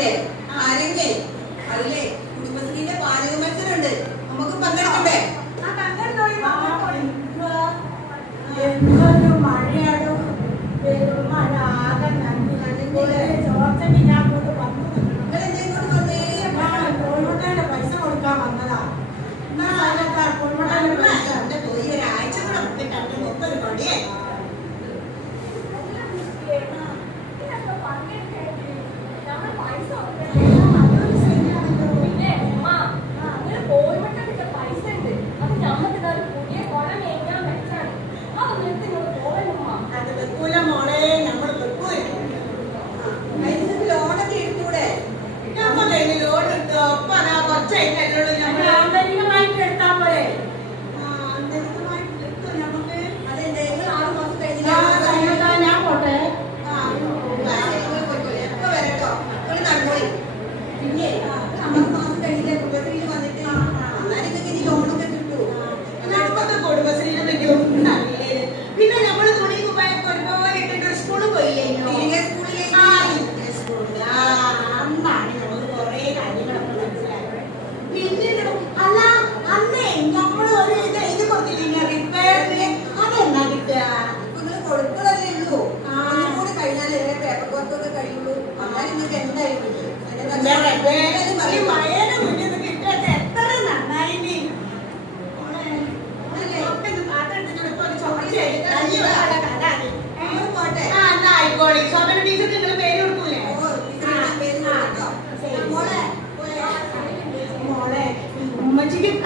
പറഞ്ഞില്ലേ ആരെങ്കി അതിലെ കുടുംബശ്രീന്റെ പാചക മത്സരമുണ്ട്, നമുക്ക് പങ്കെടുക്കണ്ടേ? മഴയാണോ മഴ ആകെ ചോർച്ചയ്ക്ക് ഞാൻ കൊണ്ട് വന്നു. കോഴിമുട്ടയുടെ പൈസ കൊടുക്കാൻ വന്നതാ. ഒരാഴ്ച കൂടെ മൊത്തം പണിയേ.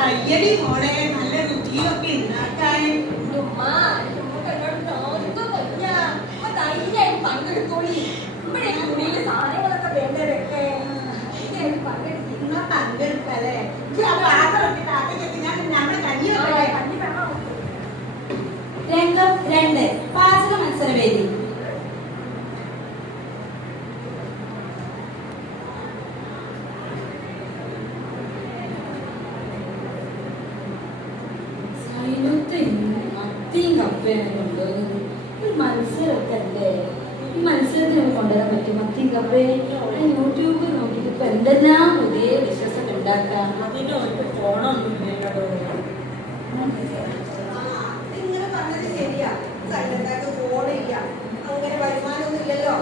അയ്യടി മോളെ, നല്ല രുചിയൊക്കെ ഉണ്ടാക്കാൻ പങ്കെടുത്തോളി. സാധനങ്ങളൊക്കെ വേണ്ടതൊക്കെ പങ്കെടുക്കല്ലേ? രംഗം 2 പാചക മത്സരവേദി. മത്തിയും കപ്പയാണ് കൊണ്ടുവന്നത്. ഒരു മത്സരമൊക്കെ അല്ലേ? ഈ മത്സരത്തിന് കൊണ്ടുവരാൻ പറ്റും മത്തിയും കപ്പയും? യൂട്യൂബ് നോക്കിയിട്ട് ഇപ്പൊ എന്തെല്ലാം പുതിയ ഡിഷസ് ഉണ്ടാക്കാം. അതിന്റെ ഒരു ഫോണൊന്നും ഇങ്ങനെ പറഞ്ഞത് ശരിയാ. സൈലന്റാക്ക് ഫോണില്ല, അങ്ങനെ വരുമാനമൊന്നും ഇല്ലല്ലോ.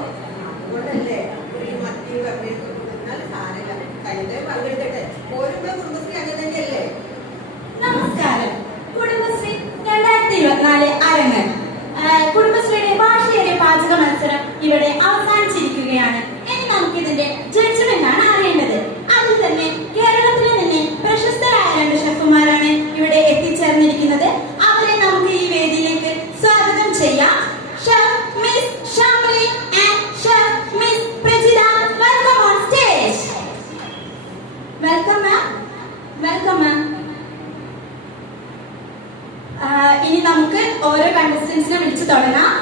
അതുകൊണ്ടല്ലേ ഒരു മത്തി കപ്പയൊക്കെ കൊടുത്താൽ സാരമില്ല. സൈലന്റ് പങ്കെടുക്കട്ടെ. ഓരോരുത്തരും കുടുംബശ്രീ അങ്ങനെ തന്നെയല്ലേ? നമസ്കാരം. കുടുംബശ്രീ 2024 അരങ്ങ്. കുടുംബശ്രീയുടെ വാർഷിക പാചക മത്സരം ഇവിടെ അവസാനിച്ചിരിക്കുകയാണ്. ഇനി നമുക്കിതിന്റെ ജഡ്ജ്മെന്റ് ആണ് അറിയേണ്ടത്. അതിൽ തന്നെ കേരളത്തിലെ തന്നെ പ്രശസ്തരായ 2 ഷെഫുമാരാണ് ഇവിടെ എത്തിച്ചേർന്നിരിക്കുന്നത്. അവരെ നമുക്ക് ഈ വേദിയിലേക്ക് സ്വാഗതം ചെയ്യാം. Chef miss Shamili and chef miss Prajitha, welcome on stage. Welcome ma'am. Welcome മാം. ഇനി നമുക്ക് ഓരോ കണ്ടസ്റ്റൻസിനെ വിളിച്ചു തുടങ്ങാം.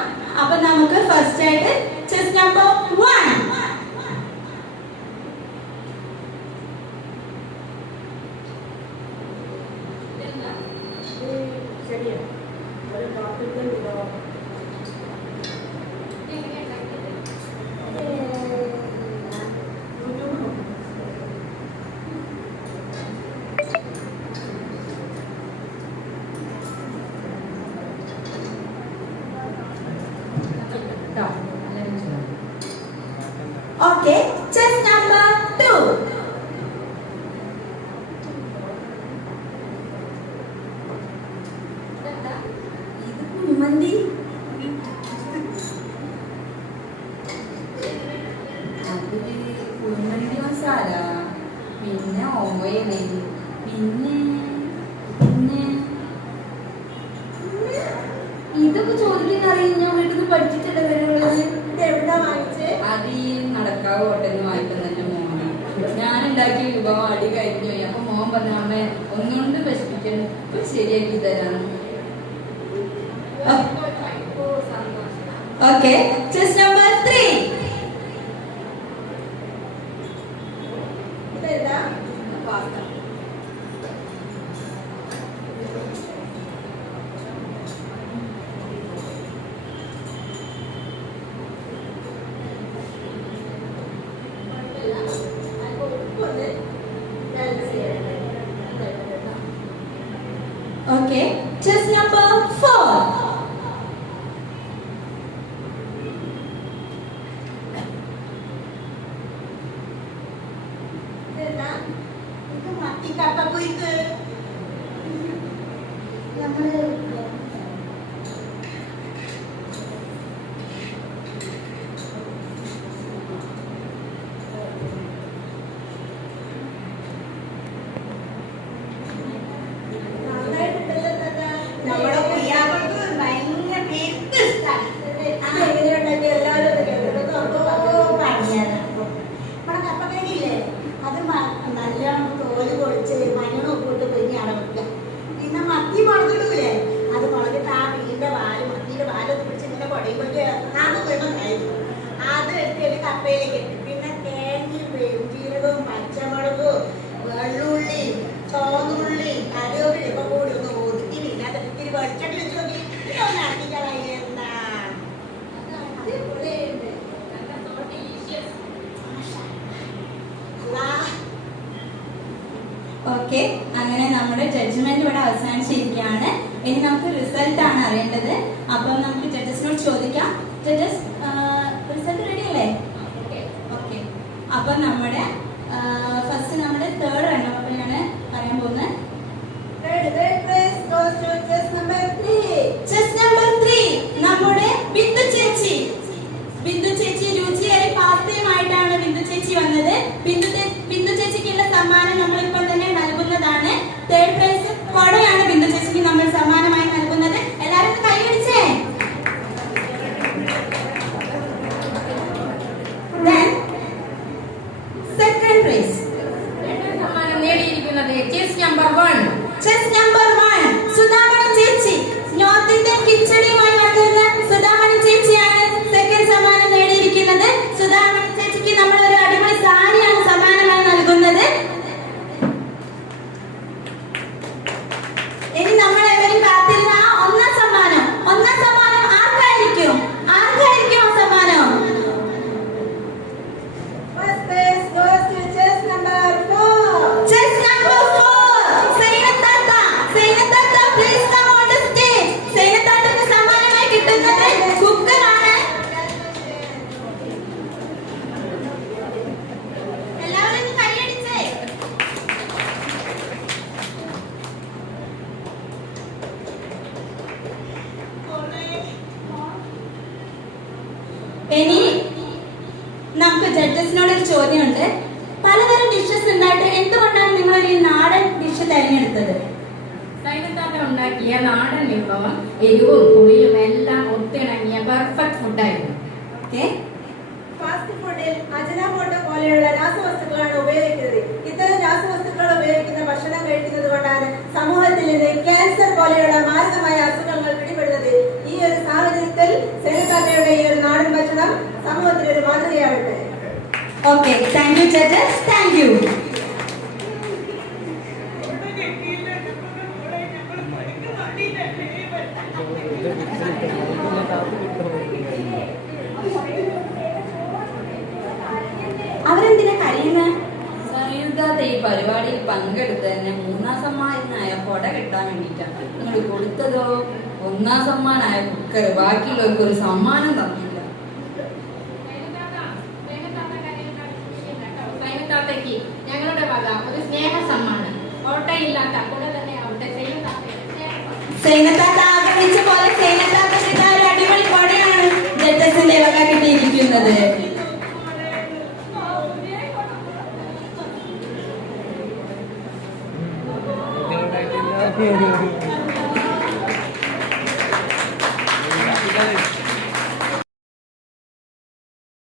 അപ്പൊ നമുക്ക് ഫസ്റ്റ് ആയിട്ട് chess number 1. Okay, chess number 2. Kuzhimanthi. അതില് കുഴിമന്തി മസാല, പിന്നെ ഓയില്, പിന്നെ പിന്നെ ഇതൊക്കെ ചോദിക്കാൻ അറിയാം. ഞാൻ വീട്ടിൽ നിന്ന് പഠിച്ചിട്ടുണ്ട്. എവിടെ വാങ്ങിച്ചേ? അത് ഈ നടക്കാവ് ഹോട്ടലിൽ വാങ്ങിക്കുന്ന എന്റെ മോനാണ്. ഞാൻ ഉണ്ടാക്കിയ വിഭവം അടി കഴിഞ്ഞു പോയി. അപ്പൊ മോൻ പറഞ്ഞ അമ്മ ഒന്നുകൊണ്ട് വിഷമിക്കണം, ശരിയാക്കി തരാണ്. Okay, chess number 3. ഇതെന്താ? Pasta. Yeah. Okay, chess number 4. ഇതെന്താ? ഇത് മത്തിക്കപ്പക്കുരുക്ക്. നമ്മള് നന്നായിട്ടുണ്ടല്ലോ താത്ത. നമ്മുടെ കുയ്യാക്കൾക്ക് ഭയങ്കര പേർക്ക് ഇഷ്ടമാണ്. ഇത് എങ്ങനെയുണ്ടാക്കി എല്ലാവരും ഒന്ന് കേൾക്കട്ടെ. ഇത് നമുക്ക് പണിയാണ്. നമ്മുടെ കപ്പക്കഴിയില്ലേ അത് നല്ലോണം തോല് പൊളിച്ച് മഞ്ഞളും ഉപ്പിട്ട് പൊരിഞ്ഞാണ് വെക്കുക. പിന്നെ മത്തി മുളകിടൂലേ അത് മുളകിട്ട് ആ മീനിന്റെ വാല് മത്തിയുടെ വാലൊക്കെ പിടിച്ച് ഇങ്ങനെ കുടയുമ്പോഴേ അത് വീണതായിരുന്നു. അത് എടുത്ത് കപ്പയിലേക്ക് ഇട്ട് പിന്നെ തേങ്ങയും പെരുംജീരകവും പച്ചമുളകും വെള്ളുള്ളി ചോന്നുള്ളി കറിവേപ്പിലൊക്കെ കൂടി ഒന്ന് ഒതുക്കിയില്ല. അത് ഇത്തിരി വെളിച്ചെണ്ണ വെച്ച് നോക്കി ഇതൊന്ന് അടക്കിക്കളായി എന്താ ഓക്കെ, അങ്ങനെ നമ്മുടെ ജഡ്ജ്മെന്റ് ഇവിടെ അവസാനിച്ചിരിക്കുകയാണ്. ഇനി നമുക്ക് റിസൾട്ട് ആണ് അറിയേണ്ടത്. അപ്പം നമുക്ക് ജഡ്ജസിനോട് ചോദിക്കാം. ജഡ്ജസ്, റിസൾട്ട് റെഡി അല്ലേ? ഓക്കെ, അപ്പം നമ്മുടെ ഫസ്റ്റ് നമ്മുടെ തേർഡ് റണ്ണപ്പയാണ് പറയാൻ പോകുന്നത്. third prize goes to chess number 3. Chess number 3 നമ്മുടെ ബിന്ദു ചേച്ചി. ബിന്ദു ചേച്ചി രുചിയേറി പാസ്തയുമായിട്ടാണ് ബിന്ദു ചേച്ചി വന്നത്. ബിന്ദു ചേച്ചിക്കുള്ള സമ്മാനം നമ്മൾ ഇപ്പോൾ തന്നെ നൽകുന്നതാണ്. തേർഡ് പ്രൈസ് കൊടയാണ് ബിന്ദു ചേച്ചിക്ക് നമ്മൾ സമ്മാനമായി നൽകുന്നത്. എല്ലാവരും കൈയടിച്ചേ. സെക്കൻഡ് പ്രൈസ് സമ്മാനം നേടിയിരിക്കുന്നത് chess number 1. Chess number 1 Sudhamani ചേച്ചി. നോർത്ത് ഇന്ത്യൻ കിച്ചടിയുമായി വന്നിരുന്ന സുധാമണി ചേച്ചിയാണ് സെക്കൻഡ് സമ്മാനം നേടിയിരിക്കുന്നത്. സുധാമണി ചേച്ചിക്ക് നമ്മൾ ഒരു അടിപൊളി സാരിയാണ് സമ്മാനമായി നൽകുന്നത്. ഇനി നമ്മൾ എവരും കാത്തിരുന്ന ആ ഒന്നാം സമ്മാനം ആർക്കായിരിക്കും ആ സമ്മാനം? First prize goes to chess number 4. Chess number 4 സൈനത്താത്ത. Please come on the stage. സൈനത്താത്തക്ക് സമ്മാനമായി കിട്ടുന്നത് കുക്കറാണ്. എല്ലാവരും ഒന്ന് കൈയടിച്ചേ. ഇനി നമുക്ക് ജഡ്ജസിനോട് ഒരു ചോദ്യമുണ്ട്. പലതരം ഡിഷസ് ഉണ്ടായിട്ട് എന്തുകൊണ്ടാണ് നിങ്ങൾ ഒരു നാടൻ ഡിഷ് തിരഞ്ഞെടുത്തത്? സൈനത്താത്ത ഉണ്ടാക്കിയ നാടൻ വിഭവം എരിവും പുളിയും എല്ലാം ഒത്തിണങ്ങിയ പെർഫെക്റ്റ് ഫുഡായിരുന്നു. ഓക്കെ, ഫാസ്റ്റ് ഫുഡിൽ അജിനോമോട്ടോ പോലെയുള്ള രാസവസ്തുക്കളാണ് ഉപയോഗിക്കുന്നത്. ഇത്തരം രാസവസ്തുക്കൾ ഉപയോഗിക്കുന്ന ഭക്ഷണം കഴിക്കുന്നത് കൊണ്ടാണ് സമൂഹത്തിൽ നിന്ന് ക്യാൻസർ പോലെയുള്ള മാരകമായ അസുഖങ്ങൾ പിടിപെടുന്നത്. ഈ ഒരു സാഹചര്യത്തിൽ സൈനത്താത്തയുടെ ഈ ഒരു നാടൻ ഭക്ഷണം സമൂഹത്തിന് ഒരു മാതൃകയാവട്ടെ. Okay, thank you judges, thank you. അവരെന്തിനാ കരയുന്നത്? സംയുക്താത്ത ഈ പരിപാടിയിൽ പങ്കെടുത്ത് തന്നെ 3ാം സമ്മാനായ കൊട കിട്ടാൻ വേണ്ടിയിട്ടാണ്. നിങ്ങൾ കൊടുത്തതോ 1ാം സമ്മാനായ കുക്കർ. ബാക്കിയുള്ളവർക്ക് ഒരു സമ്മാനം തന്നില്ല. സൈനത്താത്തയ്ക്ക് ഞങ്ങളുടെ വക ഒരു സ്നേഹ സമ്മാനം. ഓട്ടയില്ലാത്ത കൂടെ തന്നെ അവിടെ സൈനത്താത്ത ആഗ്രഹിച്ച പോലെ സൈനത്താത്തക്ക് ഇതാ ഒരു അടിപൊളി കൊടയാണ് ജഡ്ജസിന്റെ വക കിട്ടിയിരിക്കുന്നത്. Okay.